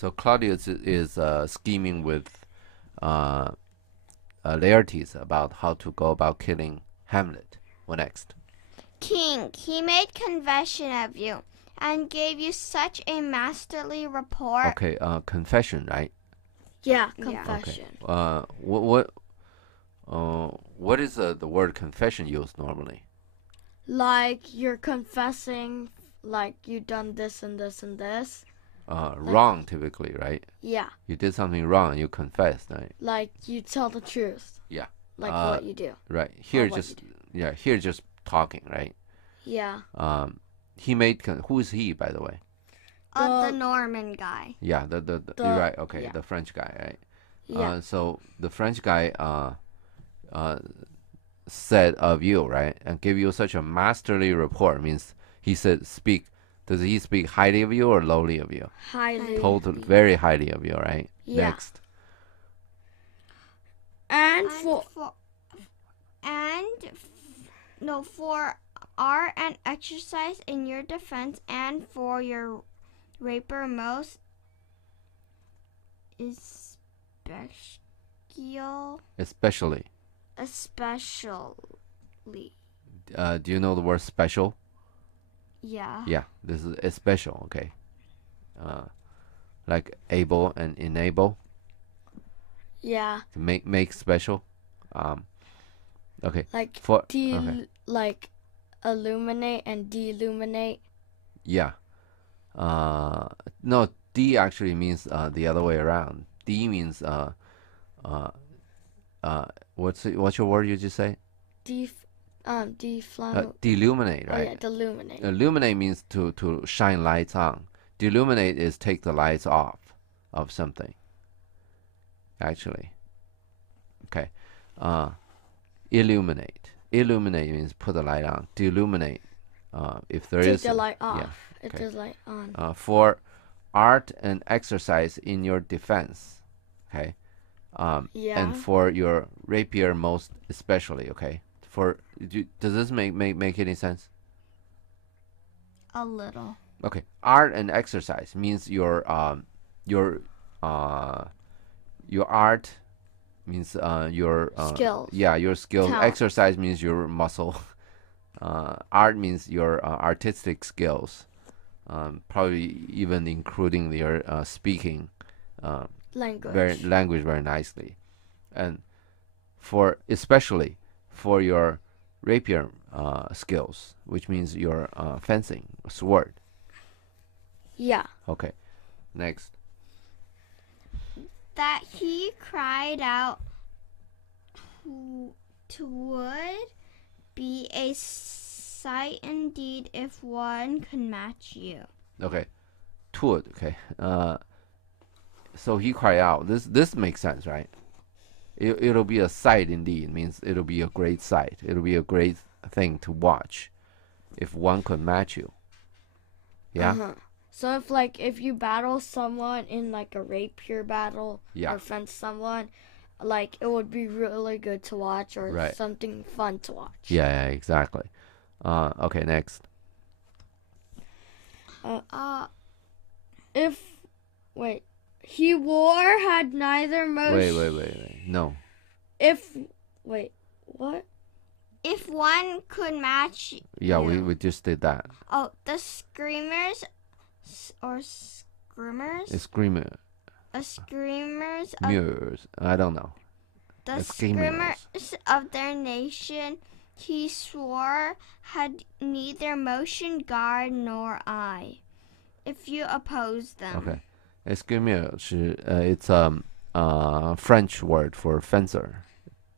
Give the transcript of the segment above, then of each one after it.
So Claudius is scheming with Laertes about how to go about killing Hamlet. What next? King, he made confession of you and gave you such a masterly report. Okay, confession, right? Yeah, Yeah. confession. Okay. What is the word confession used normally? Like you're confessing, like you done this and this and this. Wrong, typically, right? Yeah. You did something wrong, you confessed, right? Like you tell the truth. Yeah. Like what you do. Right. Here, what just you do. here, just talking, right? Yeah. He made. Who is he, by the way? The Norman guy. Yeah. The you're right. Okay. yeah. The French guy, right? Yeah. So the French guy said of you, right, and give you such a masterly report. Means he said speak. Does he speak highly of you or lowly of you? Highly. Totally, very highly of you, right? Yeah. Next. For art and exercise in your defense, and for your rapier most Especially. Do you know the word special? Yeah. Yeah, this is especial. Okay. Like able and enable. Yeah. To make special. Okay. Like okay. like illuminate and deilluminate. Yeah. No, D actually means the other way around. D means what's your word you just say? Deilluminate, right? Oh, yeah, deilluminate. Illuminate means to shine lights on. Deilluminate is take the lights off of something. Actually. Okay. Illuminate. Illuminate means put the light on. Deilluminate. If there Take is the light off. Yeah. It Okay. is light on. For art and exercise in your defense. Okay. Yeah. And for your rapier most especially. Okay. Does this make any sense? A little. Okay. Art and exercise means your art means your skills. Yeah, your skills. Talent. Exercise means your muscle. Art means your artistic skills. Probably even including your speaking Language. very nicely, and especially for your rapier skills, which means your fencing sword. Yeah. Okay, next. That he cried out to would be a sight indeed if one could match you. Okay, twould. Okay. So he cried out. This makes sense, right? It'll be a sight indeed. Means it'll be a great sight. It'll be a great thing to watch, if one could match you. Yeah. Uh-huh. So if you battle someone in like a rapier battle, Yeah. or fence someone, like it would be really good to watch, or Right. something fun to watch. Yeah, exactly. Okay, next. He wore had neither motion. Wait. No. What? If one could match Yeah, you. we just did that. Oh, the screamers or screamers? Screamer. Screamers of Mirrors. I don't know. the screamers. screamers of their nation, he swore, had neither motion, guard, nor eye. If you oppose them. Okay. Escrimier it's French word for fencer.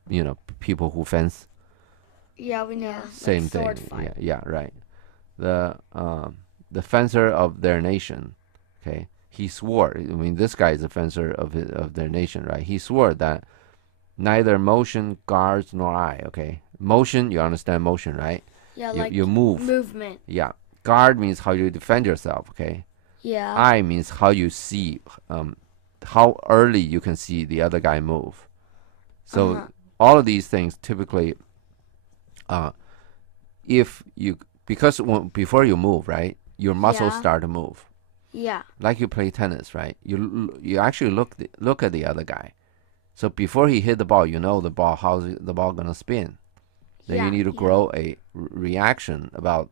You know, people who fence. Yeah, we know. Yeah. Same like thing. sword fight. Yeah, right. The fencer of their nation. Okay. He swore. I mean, this guy is a fencer of their nation, right? He swore that neither motion, guards, nor eye. Okay. Motion, you understand motion, right? Yeah, You move. movement. Yeah. Guard means how you defend yourself. Okay. Yeah. Eye means how you see, how early you can see the other guy move. So all of these things typically, before you move, right, your muscles Yeah. start to move. Yeah. Like you play tennis, right? You actually look at the other guy. So before he hit the ball, you know the ball, how's the ball gonna spin. Then Yeah. you need to grow a reaction about,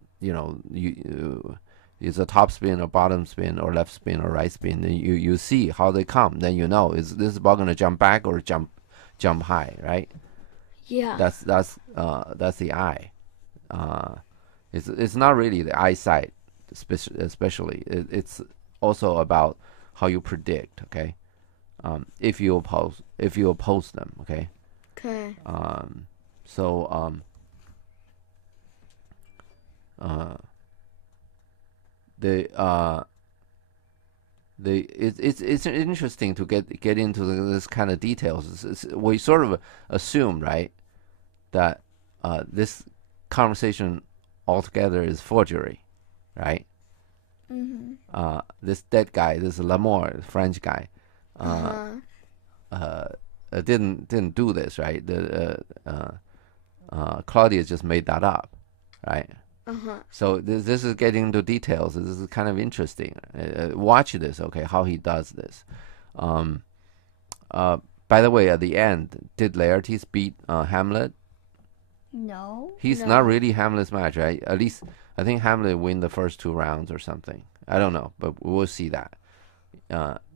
is a top spin or bottom spin or left spin or right spin. Then you see how they come. Then you know, is this ball gonna jump back or jump high, right? Yeah. That's the eye. It's not really the eyesight, especially. It's also about how you predict. Okay, if you oppose them. Okay. Okay. So it's interesting to get into this kind of details. We sort of assume, right, that this conversation altogether is forgery, right? This dead guy, this Lamour, French guy, didn't do this, right? Claudius just made that up, right? So this is getting into details. This is kind of interesting. Watch this, okay? How he does this. By the way, at the end, did Laertes beat Hamlet? No. He's not really Hamlet's match, right? At least I think Hamlet win the first 2 rounds or something. I don't know, but we'll see that.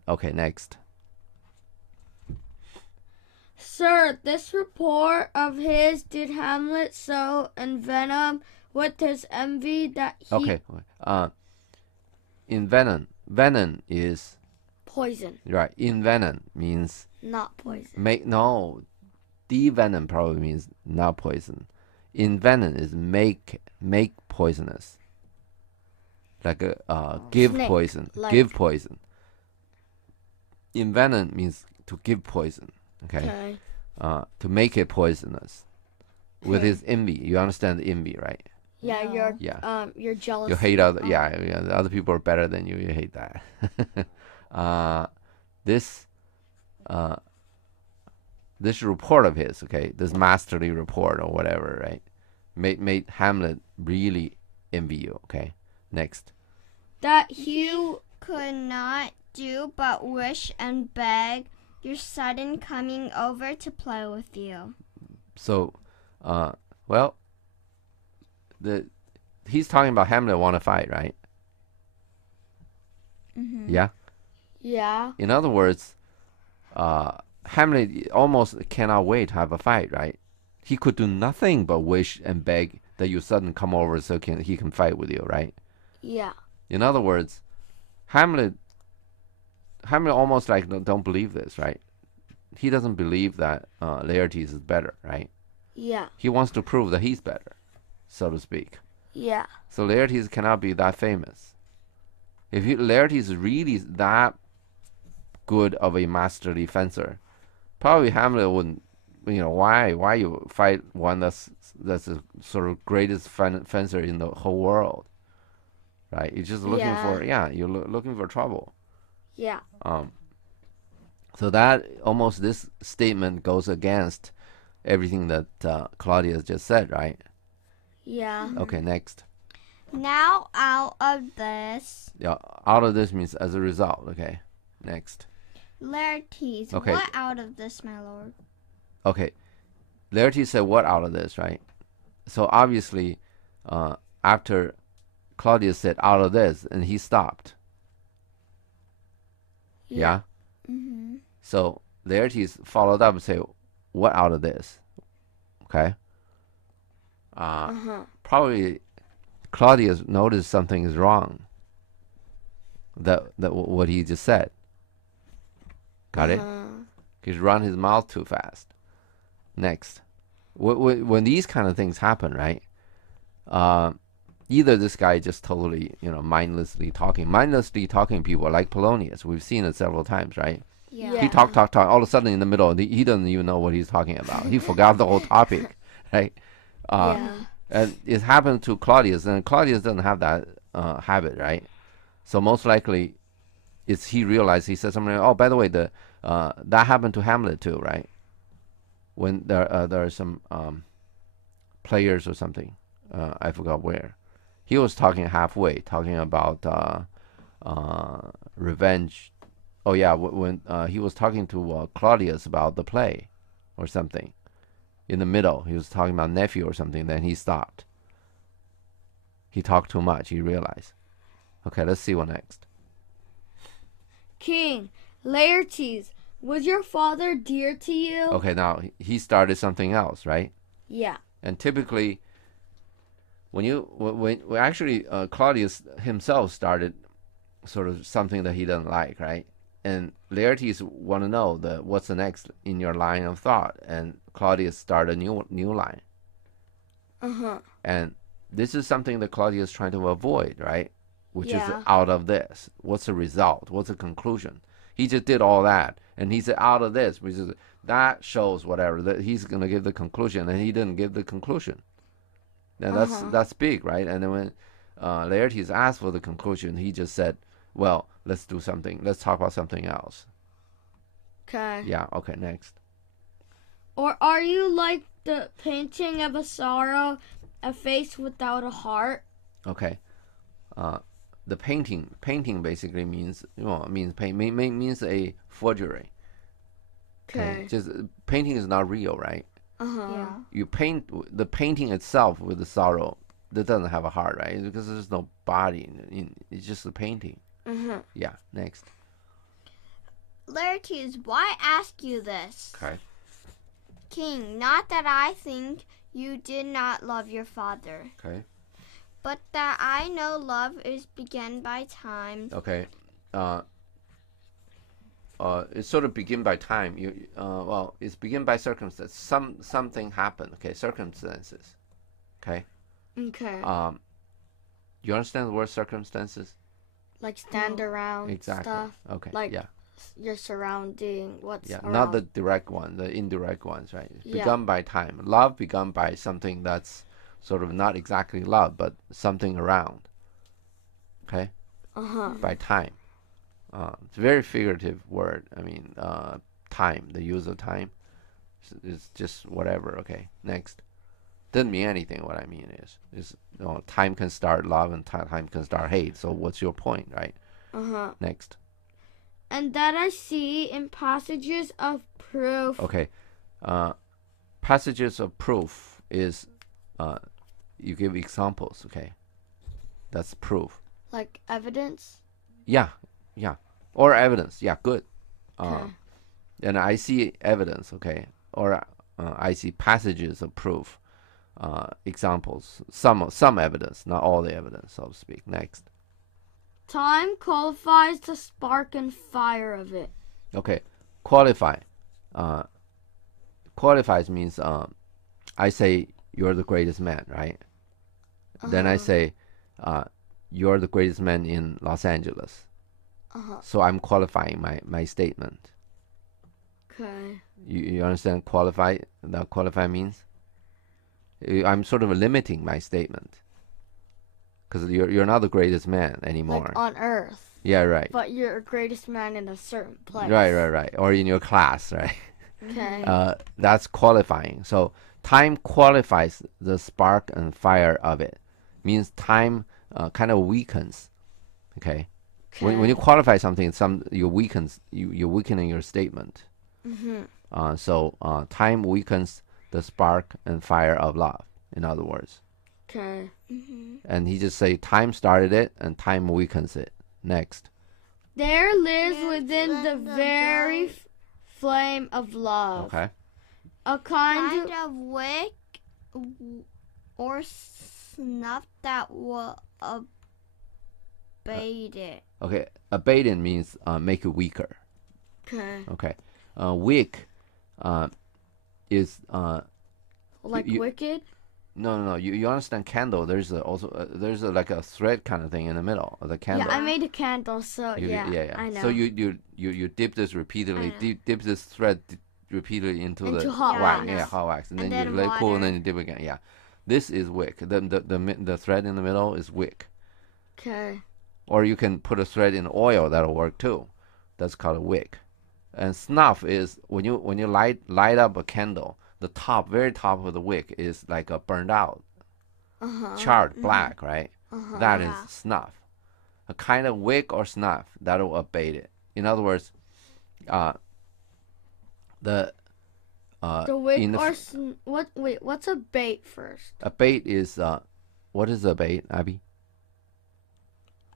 Okay, next. Sir, this report of his did Hamlet so envenom with his envy that he Okay. Venom is poison, right. Envenom means not poison. Devenom probably means not poison. Envenom is make poisonous. Like give Snake, poison. like- Give poison. Envenom means to give poison. Okay. To make it poisonous. With Okay. his envy. You understand envy, right? Yeah, No. you're jealous. You hate other, the other people are better than you. You hate that. This report of his, okay, this masterly report or whatever, right, made Hamlet really envy you. Okay, next. That You could not do but wish and beg your sudden coming over to play with you. So, well, he's talking about Hamlet want to fight, right? Yeah. Yeah. In other words, Hamlet almost cannot wait to have a fight, right? He could do nothing but wish and beg that you suddenly come over so he can fight with you, right? Yeah. In other words, Hamlet almost like don't believe this, right? He doesn't believe that Laertes is better, right? Yeah. He wants to prove that he's better, so to speak. Yeah. So Laertes cannot be that famous. If Laertes is really that good of a masterly fencer, probably Hamlet wouldn't. Why you fight one that's the sort of greatest fencer in the whole world, right? You're just looking for you're looking for trouble. Yeah. So that almost this statement goes against everything that Claudius just said, right? Yeah. Okay, next. Now out of this, Yeah, out of this means as a result. Okay, next. Laertes, Okay. what out of this, my lord? Okay, Laertes said what out of this, right? So obviously, after Claudius said out of this, and he stopped. Yeah. Mm-hmm. So Laertes followed up and say, what out of this? Okay. Probably Claudius noticed something is wrong. That what he just said. Got it? He's run his mouth too fast. Next, when these kind of things happen, right? Either this guy just totally, mindlessly talking people like Polonius. We've seen it several times, right? Yeah. He talk. All of a sudden, in the middle, he doesn't even know what he's talking about. He forgot the whole topic, right? And it happened to Claudius, and Claudius doesn't have that habit, right? So most likely, he realized he said something. Oh, by the way, that happened to Hamlet too, right? When there are some players or something, I forgot where. He was talking halfway, talking about revenge. Oh yeah, when he was talking to Claudius about the play or something. In the middle, he was talking about nephew or something. Then he stopped. He talked too much. He realized. Okay, let's see what next. King, Laertes, was your father dear to you? Okay, now he started something else, right? Yeah. And typically, when actually Claudius himself started sort of something that he doesn't like, right? And Laertes want to know what's the next in your line of thought, and Claudius started a new line. And this is something that Claudius is trying to avoid, right? Which is out of this. What's the result? What's the conclusion? He just did all that, and he said out of this, which is that shows whatever that he's gonna give the conclusion, and he didn't give the conclusion. And that's big, right? And then when Laertes asked for the conclusion, he just said, "Well, let's do something. Let's talk about something else." Okay. Yeah. Okay. Next. Or are you like the painting of a sorrow, a face without a heart? Okay. The painting basically means means a forgery. Okay. Just painting is not real, right? Yeah. You paint the painting itself with the sorrow that doesn't have a heart, right? Because there's no body it's just a painting. Yeah. Next. Laertes, why ask you this? Okay. King, not that I think you did not love your father, Okay. but that I know love is begun by time. Okay. It's sort of begin by time. It's begin by circumstance. Something happened. Okay, circumstances. Okay. Okay. You understand the word circumstances? Like stand around Exactly. stuff. Okay. Like yeah. Your surrounding, what's around. Not the direct one, the indirect ones, right? It's Yeah. begun by time. Love begun by something that's sort of not exactly love, but something around. Okay. By time. It's a very figurative word. I mean, time, the use of time. It's just whatever. Okay. Next. Doesn't mean anything. What I mean is time can start love and time can start hate. So what's your point, right? Next. And that I see in passages of proof. Okay. Passages of proof is you give examples. Okay. That's proof. Like evidence. Yeah. Or evidence. Yeah. Good. Okay. And I see evidence. Okay. Or I see passages of proof. Examples. Some evidence, not all the evidence, so to speak. Next. Time qualifies the spark and fire of it. Okay. Qualify. Qualifies means I say you're the greatest man, right? Then I say you're the greatest man in Los Angeles. So I'm qualifying my statement. Okay. You understand qualify? That qualify means? I'm sort of limiting my statement. Because you're not the greatest man anymore. Like on earth. Yeah, right. But you're a greatest man in a certain place. Right. Or in your class, right? Okay. That's qualifying. So time qualifies the spark and fire of it. Means time kind of weakens. Okay. When you qualify something, you're weakening your statement. So time weakens the spark and fire of love. In other words. Okay. And he just say time started it and time weakens it. Next. There lives within the very flame of love. Okay. A kind of wick or snuff that will abate it. Okay. Abate it means make it weaker. Okay. Okay. Wick is like wicked. No. You understand candle? There's also like a thread kind of thing in the middle of the candle. Yeah, I made a candle, so yeah. I know. So you dip this repeatedly, dip this thread repeatedly into the hot wax. wax. Yeah, hot wax, and then you then let it cool, water. and then you dip again. Yeah, this is wick. The thread in the middle is wick. Okay. Or you can put a thread in oil. That'll work too. That's called a wick. And snuff is when you light up a candle. The very top of the wick is like a burned out, charred black, right? That is snuff. a kind of wick or snuff that will abate it. In other words, the wick what's a bait first? Abate is what is abate, Abby?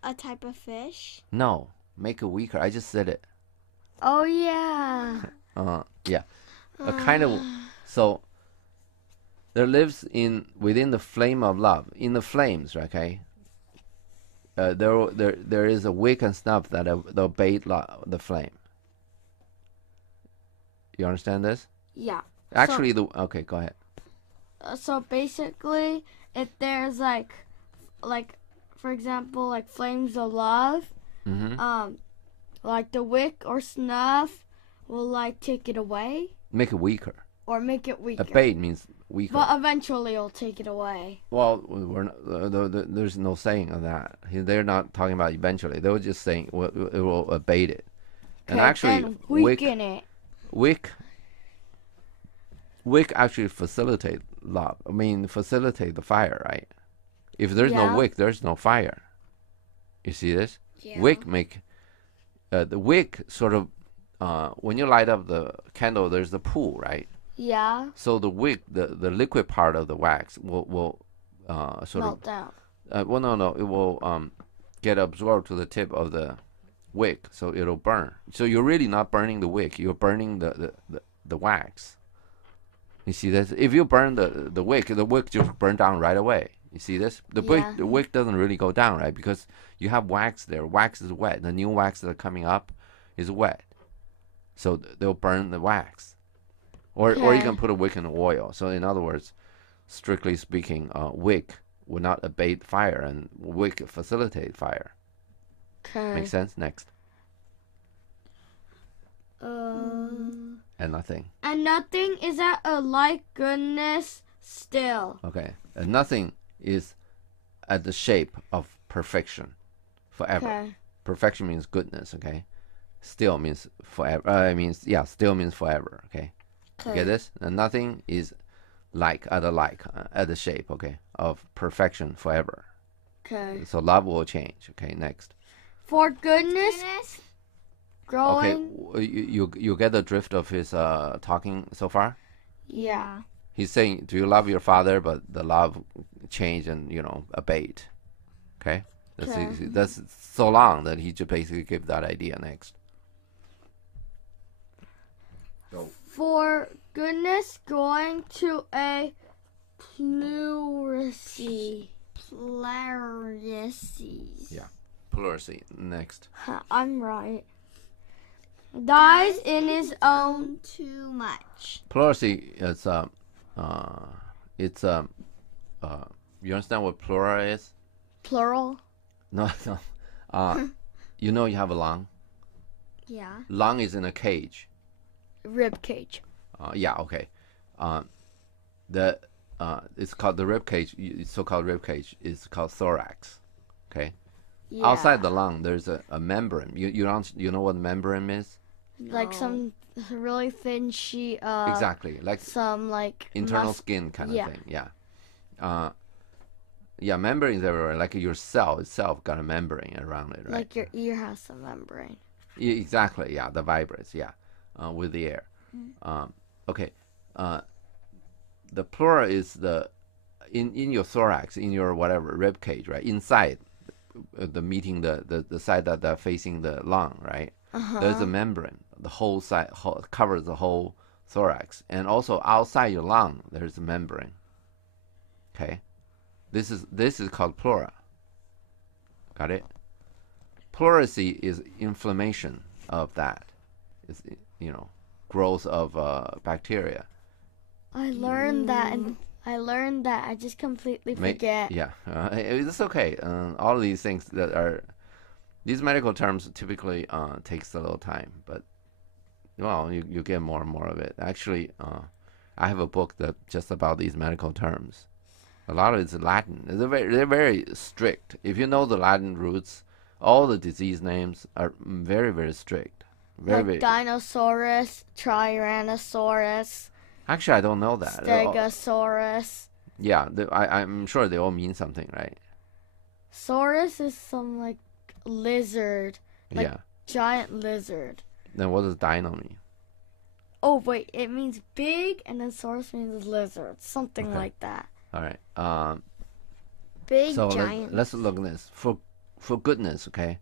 A type of fish. No, make it weaker. I just said it. Oh yeah. Yeah, a kind of. So there lives within the flame of love, in the flames, okay. There is a wick and snuff that abate the flame. You understand this? Yeah. Actually, okay, go ahead. So basically, if there's like for example, like flames of love, like the wick or snuff will like take it away. Make it weaker. Or make it weaker. Abate means weaker. But eventually it'll take it away. Well, there's no saying of that. They're not talking about eventually. They were just saying it will abate it. And actually, weaken it. Wick actually facilitate love. I mean, facilitate the fire, right? If there's no wick, there's no fire. You see this? Yeah. Wick make the wick sort of when you light up the candle, there's the pool, right? Yeah. So the wick, the liquid part of the wax will sort melt down. Well, no, it will get absorbed to the tip of the wick, so it'll burn. So you're really not burning the wick; you're burning the wax. You see this? If you burn the wick just burn down right away. You see this? The wick doesn't really go down, right? Because you have wax there. Wax is wet. The new wax that are coming up is wet, so they'll burn the wax. Or you can put a wick in oil. So in other words, strictly speaking, wick would not abate fire, and wick facilitate fire. Okay. Makes sense? Next. And nothing. And nothing is at a like goodness still. Okay. And nothing is at the shape of perfection forever. Okay. Perfection means goodness, okay? Still means forever. Still means forever, okay? You get this? And nothing is at the shape, okay, of perfection forever. Okay. So love will change. Okay, next. For goodness growing. Okay, you get the drift of his talking so far? Yeah. He's saying, do you love your father? But the love change and, abate. Okay? That's so long that he just basically give that idea next. Go. For goodness going to a pleurisy. Pleurisy. Yeah. Pleurisy. Next. I'm right. Dies in his own too much. Pleurisy is you understand what plural is? Plural? No. You have a lung. Yeah. Lung is in a cage. Rib cage. Yeah. Okay. It's called the rib cage. So-called rib cage is called thorax. Okay. Yeah. Outside the lung, there's a membrane. You know what membrane is? Like some really thin sheet of exactly, like some like internal skin kind of thing. Yeah. Membranes everywhere. Like your cell itself got a membrane around it, right? Like your ear has a membrane. Exactly. Yeah, the vibrates. Yeah, with the air. Okay. The pleura is in your thorax, in your whatever rib cage, right? Inside the side that facing the lung, right? There's a membrane. The whole side covers the whole thorax, and also outside your lung there's a membrane. Okay, this is called pleura. Got it? Pleurisy is inflammation of that. It's growth of bacteria. I learned that, and I just completely forget. Yeah, it's okay. All of these things these medical terms typically takes a little time, but you get more and more of it. Actually, I have a book that just about these medical terms. A lot of it's Latin. They're very strict. If you know the Latin roots, all the disease names are very, very strict. Very, Dinosaurus, Tyrannosaurus. Actually, I don't know that. Stegosaurus. Yeah, I'm sure they all mean something, right? Saurus is some lizard. Like Yeah. giant lizard. Then what does dino mean? Oh, wait. It means big, and then saurus means lizard. Something Okay. like that. All right. Big So giant. let's look at this. For goodness, okay.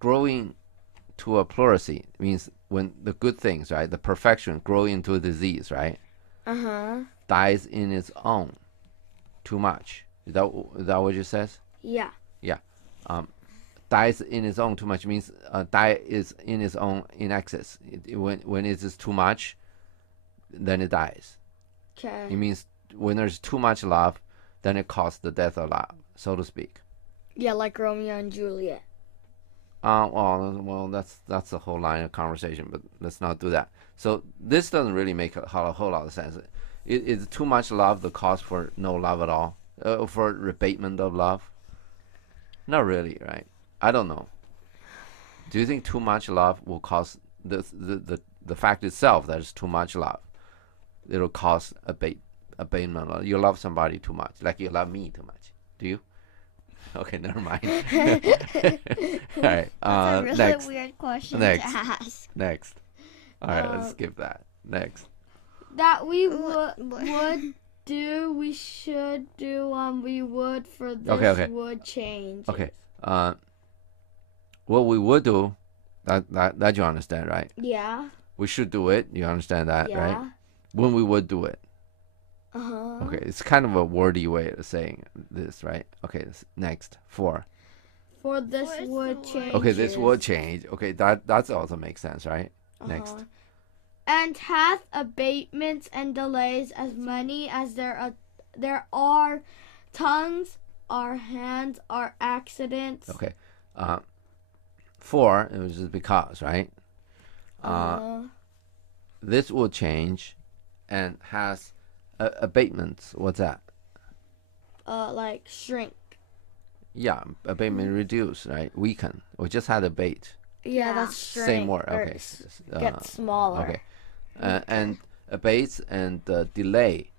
Growing to a pleurisy means when the good things, right, the perfection grow into a disease, right, dies in its own too much. Is that what it says? Yeah. Yeah. Dies in its own too much means die is in its own in excess. When it is too much, then it dies. Okay. It means when there's too much love, then it causes the death of love, so to speak. Yeah, like Romeo and Juliet. Well, that's a whole line of conversation, but let's not do that. So this doesn't really make a whole lot of sense. Is too much love the cause for no love at all? For rebatement of love? Not really, right? I don't know. Do you think too much love will cause the fact itself that it's too much love? It'll cause abatement. You love somebody too much, like you love me too much. Do you? Okay, never mind. All right. That's a really next. weird question Next. to ask. Next. All right, let's skip that. Next. That we What- would do, we should do, we would for this Okay. would change. Okay. What we would do, that you understand, right? Yeah. We should do it. You understand that, Yeah. right? When we would do it. Uh-huh. Okay, it's kind of a wordy way of saying this, right? Okay, next 4. For this Where's the would word? change. Okay, this would change. Okay, that's also makes sense, right? Next. And hath abatements and delays as many as there are tongues, are hands, are accidents. Okay. 4, it was just because, right? This will change and has abatements. What's that? Like shrink. Yeah, abatement reduce, right? Weaken. We just had abate. Yeah, Yeah. that's shrink. Same word. or Okay. Get smaller. Okay. And abates and delay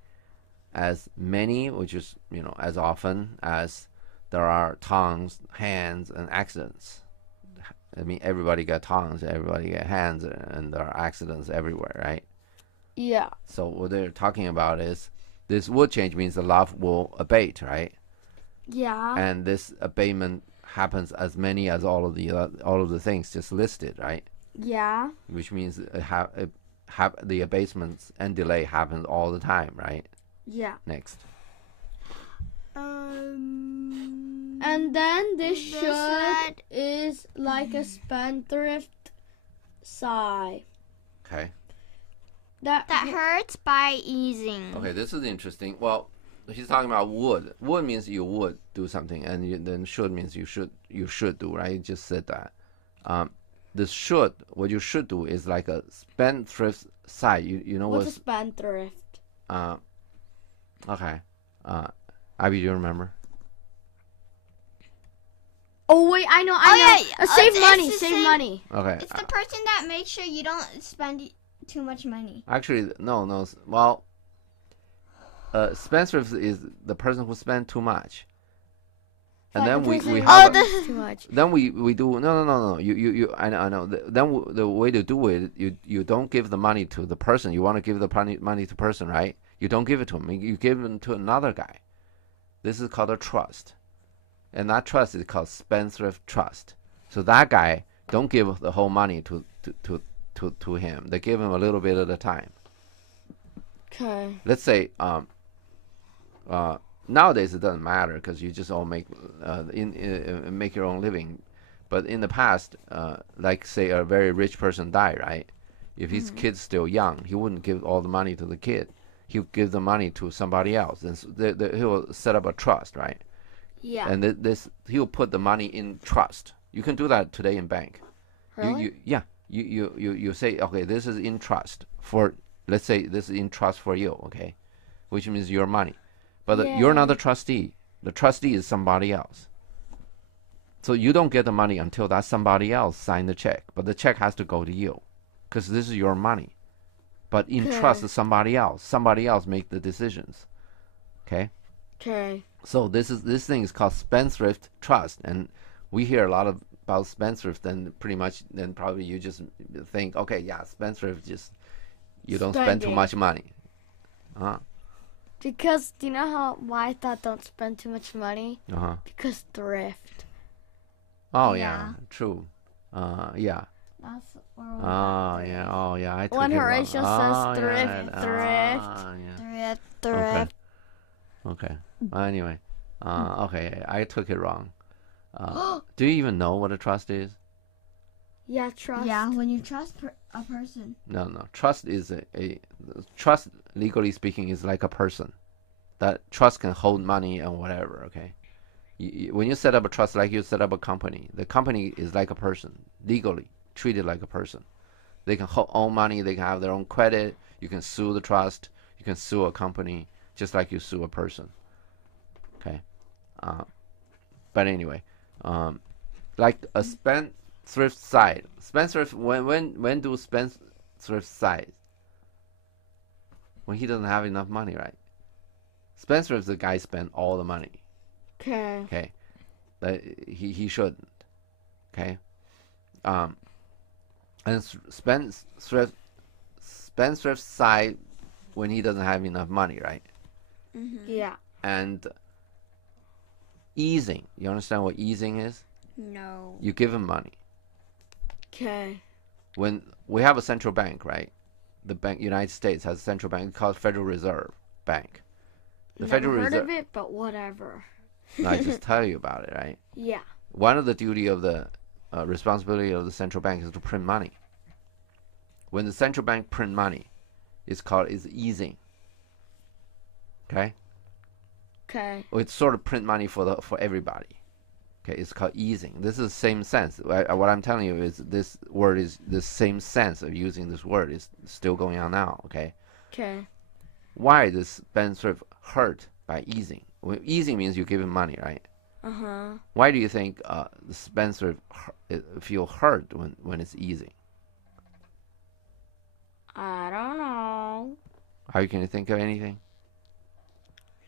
as many, which is, as often as there are tongues, hands, and accidents. I mean, everybody got tongues, everybody got hands, and there are accidents everywhere, right? Yeah. So what they're talking about is this would change means the love will abate, right? Yeah. And this abatement happens as many as all of the things just listed, right? Yeah. Which means the abatements and delay happens all the time, right? Yeah. Next. And then this should is like a spendthrift sigh. Okay. That hurts by easing. Okay, this is interesting. Well, he's talking about would. Would means you would do something, and then should means you should do, right? You just said that. This should, what you should do is like a spendthrift sigh. You know What's a spendthrift? Okay. Abby, do you remember? Oh wait, I know. yeah. Save It's money. the Save same- money. Okay. It's the person that makes sure you don't spend too much money. Actually, no. Well, spendthrift is the person who spends too much. And then we have this is too much. then we do no. You I know. Then the way to do it, you don't give the money to the person. You want to give the money to the person, right? You don't give it to him. You give it to another guy. This is called a trust, and that trust is called spendthrift trust. So that guy don't give the whole money to him. They give him a little bit at a time. Okay. Let's say nowadays it doesn't matter because you just all make make your own living. But in the past, like say a very rich person died, right? If his kid's still young, he wouldn't give all the money to the kid. He'll give the money to somebody else, and he will set up a trust, right? Yeah. And he'll put the money in trust. You can do that today in bank. Really? You say, okay, this is in trust for, let's say this is in trust for you, okay, which means your money. But you're not the trustee. The trustee is somebody else. So you don't get the money until that somebody else signed the check. But the check has to go to you because this is your money. But in trust is somebody else. Somebody else make the decisions. Okay? Okay. So this thing is called spendthrift trust. And We hear a lot about spendthrift, then pretty much, then probably you just think, okay, yeah, spendthrift, just you don't spend too Spending. much money. Uh-huh. Because do you know why I thought don't spend too much money? Uh-huh. Because thrift. Oh, Yeah. yeah, true. Yeah. That's Oh, yeah. Oh, yeah. I took When it wrong. Horatio says Oh, thrift, yeah. thrift. Ah, yeah. Thrift. Okay. Anyway, okay, I took it wrong. Do you even know what a trust is? Yeah, trust. Yeah, when you trust a person. No. Trust is a trust. Legally speaking, is like a person. That trust can hold money and whatever. Okay. When you set up a trust, like you set up a company, the company is like a person, legally treated like a person. They can own money. They can have their own credit. You can sue the trust. You can sue a company just like you sue a person. Okay. But anyway, like a spendthrift side. Spendthrift. When do spendthrift side? When he doesn't have enough money, right? Spendthrift is the guy spend all the money. Okay. Okay. But he shouldn't. Okay. And spendthrift side when he doesn't have enough money, right? Yeah. And easing. You understand what easing is? No. You give him money. Okay. When we have a central bank, right? The bank, United States has a central bank called Federal Reserve Bank. The Never Federal heard Reserve. of it, but whatever. I just tell you about it, right? Yeah. One of the duty of the responsibility of the central bank is to print money. When the central bank print money, it's easing. Okay. Okay. Well, it's sort of print money for everybody. Okay, it's called easing. This is the same sense. What I'm telling you is this word is the same sense of using this word is still going on now. Okay. Okay. Why does spendthrift hurt by easing? Well, easing means you give him money, right? Why do you think the spendthrift feel hurt when it's easing? I don't know. Can you think of anything?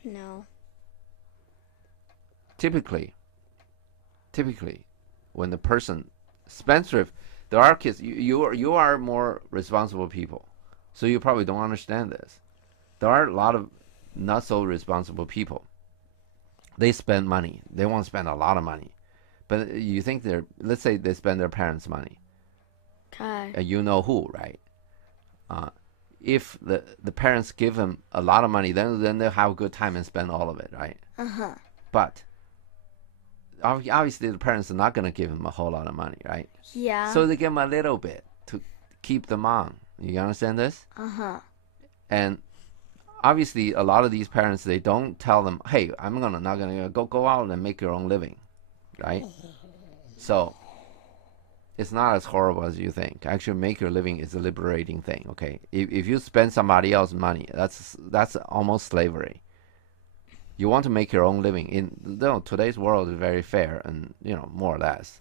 No. Typically, when the person spendthrift, there are kids. You are more responsible people, so you probably don't understand this. There are a lot of not so responsible people. They spend money. They want to spend a lot of money, but you think let's say they spend their parents' money. Okay. You know who, right? If the parents give them a lot of money, then they'll have a good time and spend all of it, right? But obviously the parents are not going to give them a whole lot of money, right? Yeah. So they give them a little bit to keep them on. You understand this? And obviously a lot of these parents, they don't tell them, hey, not gonna go out and make your own living, right? So it's not as horrible as you think. Actually, make your living is a liberating thing. Okay, if you spend somebody else's money, that's almost slavery. You want to make your own living. Today's world is very fair, and more or less.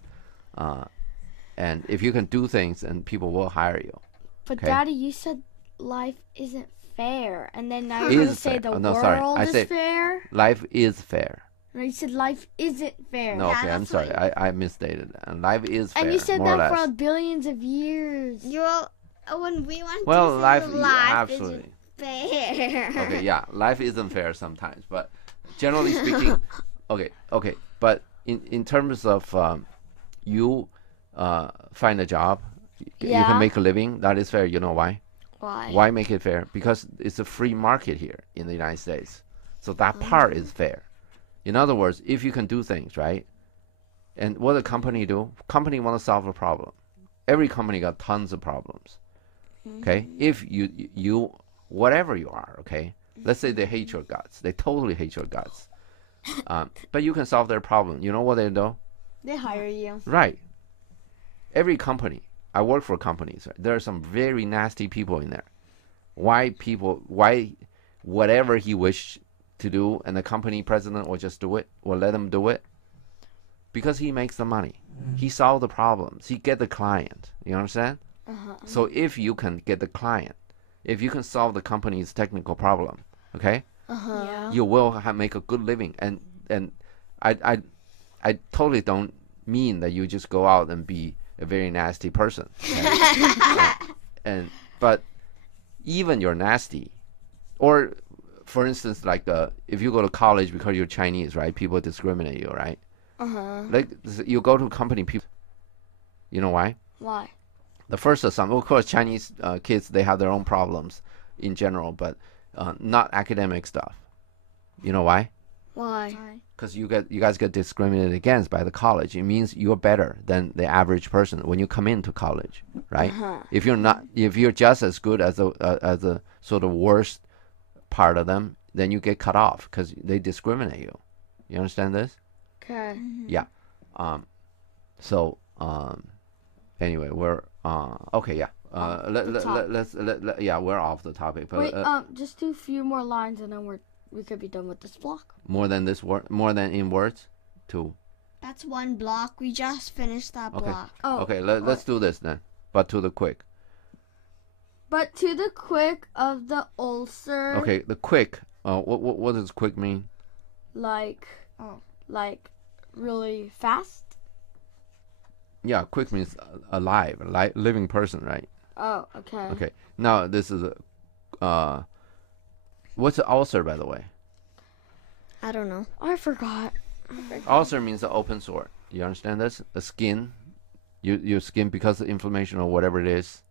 And if you can do things, and people will hire you. But Okay. Daddy, you said life isn't fair, and then now Is you're gonna say fair. the Oh, no, world sorry. I is say- fair. Life is fair. No, you said life isn't fair. No, Yeah, okay, I'm that's sorry. what I misstated. And life is fair. And you said more or that less. for billions of years. When we want Well, to life, say yeah, life absolutely. isn't fair. Okay, yeah, life isn't fair sometimes, but generally speaking, okay. But in terms of you find a job, you Yeah. can make a living. That is fair. You know why? Why? Why make it fair? Because it's a free market here in the United States, so that part is fair. In other words, if you can do things right, and what a company do? Company want to solve a problem. Every company got tons of problems. Okay, if you whatever you are, okay. Let's say they hate your guts. They totally hate your guts. But you can solve their problem. You know what they do? They hire you. Right. Every company. I work for companies. Right? There are some very nasty people in there. Why whatever he wished to do, and the company president will just do it, will let him do it? Because he makes the money. He solves the problems. He get the client. You understand? So if you can get the client, if you can solve the company's technical problem, okay, Yeah. you will make a good living. And I totally don't mean that you just go out and be a very nasty person. Okay? But even you're nasty, or for instance, like if you go to college because you're Chinese, right? People discriminate you, right? Like you go to company, people. You know why? Why? The first assumption, of course, Chinese kids, they have their own problems in general, but not academic stuff. You know why? Why? Because you guys get discriminated against by the college. It means you're better than the average person when you come into college, right? If you're just as good as a sort of worst part of them, then you get cut off because they discriminate you. You understand this? Okay. Yeah. So anyway, we're okay. Yeah. We're off the topic. But, wait. Just do a few more lines, and then we could be done with this block. More than in words, two. That's one block. We just finished that block. Oh. Okay. Let's do this then. But to the quick. But to the quick of the ulcer. Okay. The quick. What does quick mean? Like really fast. Yeah, quick means alive, living person, right? Oh, okay. Okay. Now this is what's an ulcer, by the way? I don't know. I forgot. Ulcer means an open sore. You understand this? A skin, your skin because of inflammation or whatever it is.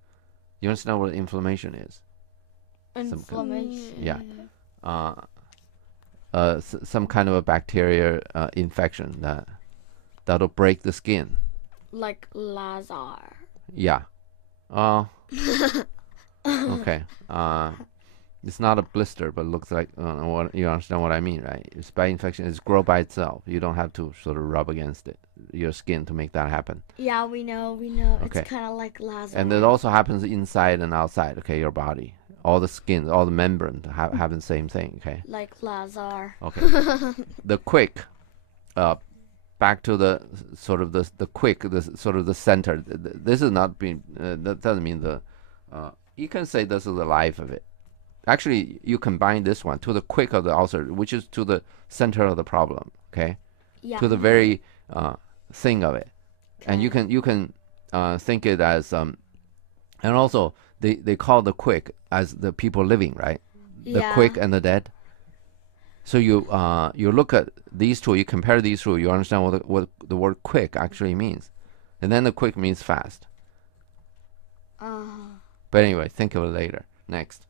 You understand what inflammation is? Inflammation. Yeah. Some kind of a bacteria infection that'll break the skin. Like Lazar. Yeah. Okay. It's not a blister, but it looks like what you understand what I mean, right? It's by infection. It's grow by itself. You don't have to sort of rub against your skin to make that happen. Yeah, we know. Okay. It's kind of like Lazar. And it also happens inside and outside. Okay, your body, all the skin, all the membrane have the same thing. Okay. Like Lazar. Okay. The quick. Back to the sort of the quick, the sort of the center. This is not being. That doesn't mean the. You can say this is the life of it. Actually, you combine this one to the quick of the ulcer, which is to the center of the problem. Okay. Yeah. To the very thing of it, and you can think it as and also they call the quick as the people living, right? The quick and the dead. So you look at these two, you compare these two, you understand what the word quick actually means, and then the quick means fast. But anyway, think of it later. Next.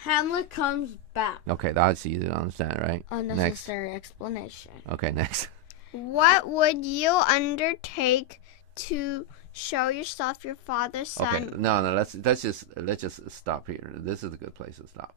Hamlet comes back. Okay, that's easy to understand, right? Unnecessary explanation. Okay, next. What would you undertake to show yourself your father's son? Okay, no, let's just stop here. This is a good place to stop.